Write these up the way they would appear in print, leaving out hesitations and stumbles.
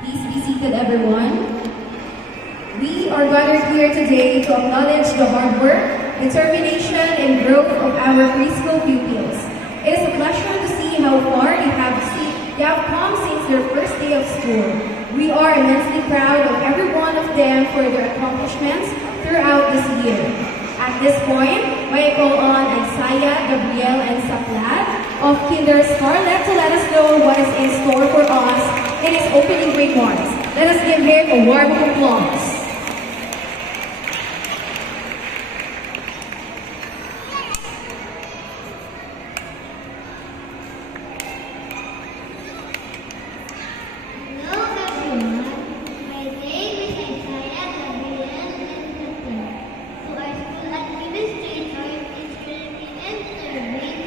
Please be seated, everyone. We are gathered here today to acknowledge the hard work, determination, and growth of our preschool pupils. It is a pleasure to see how far they have come since their first day of school. We are immensely proud of every one of them for their accomplishments throughout this year. At this point, may I call on Isaiah, Gabriel, and Saplat of Kinder Scarlet to let us know what is in store for us in his opening remarks. Let us give him a warm applause. Hello everyone, my name is Isaiah Gabriel and to our school administrator, teacher, and service,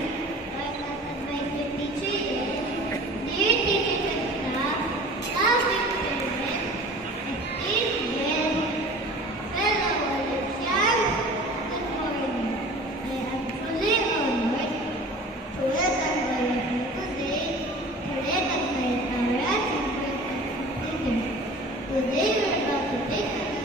my teacher is, dear teachers and staff, loving parents, esteemed guests, fellow Olympians, good morning. I am truly honored to welcome all of you today to recognize our achievements and leaders. Today we are about to take another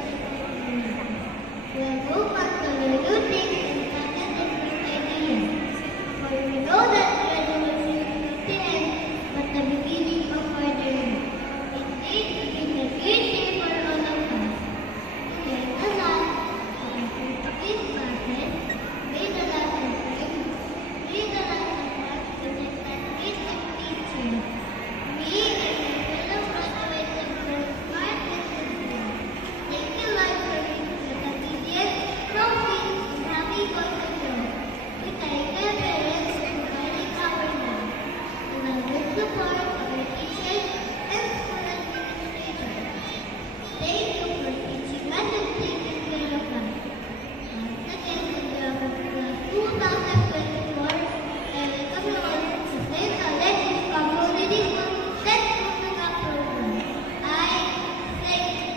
we will move on to learn new things and tackle different ideas. For we know that graduation is not the end, but the beginning of our journey. Indeed, it is a great day for all of us. To learn a lot, to improve these classes, read a lot of books, read a lot of books, to get that great of teachers. Me and my fellow graduates have grown smart and sincere. Thank you, Lord, for being with obedience, profit, and happy going to grow. We thank our parents for providing our love, and our good support of our teachers and school administrators. Thank you for teaching us and taking care of us. Once again, on behalf of class 2024, I welcome you all to St. Alexis Community School Set Movement Program. I thank you.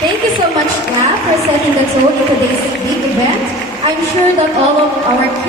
Thank you so much, Gab, for setting the tone in today's big event. I'm sure that all of our kids